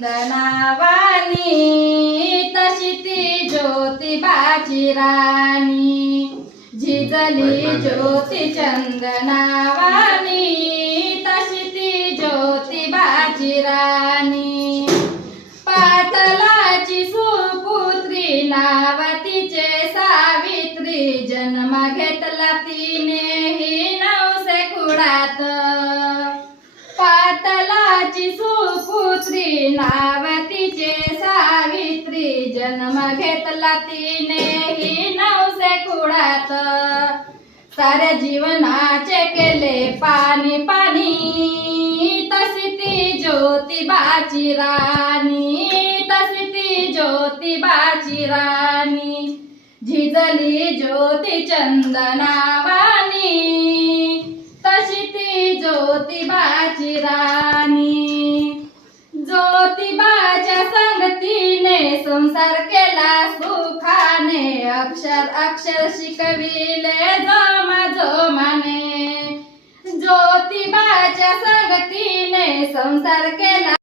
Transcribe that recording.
चंदनावानी तशी ती ज्योतिबाची राणी. झिजली ज्योती चंदनावानी तशी ती ज्योतिबाची राणी. पाटलाची सुपुत्री नावतीचे सावित्री जन्म घेतला तिने. ही नवसे कुडात सुपुत्री नावतीचे सावित्री जन्म घेतला तिने. ही नवसे कुडात साऱ्या जीवनाचे केले पाणी पाणी. तशी ती ज्योतिबाची राणी. तशी ती ज्योतिबाची राणी. झिजली ज्योती चंदनावानी. तशी ती ज्योतिबाची राणी. ज्योतिबाच्या संगतीने संसार केला सुखाने. अक्षर अक्षर शिकविले जोमा जोमाने. ज्योतिबाच्या संगतीने संसार केला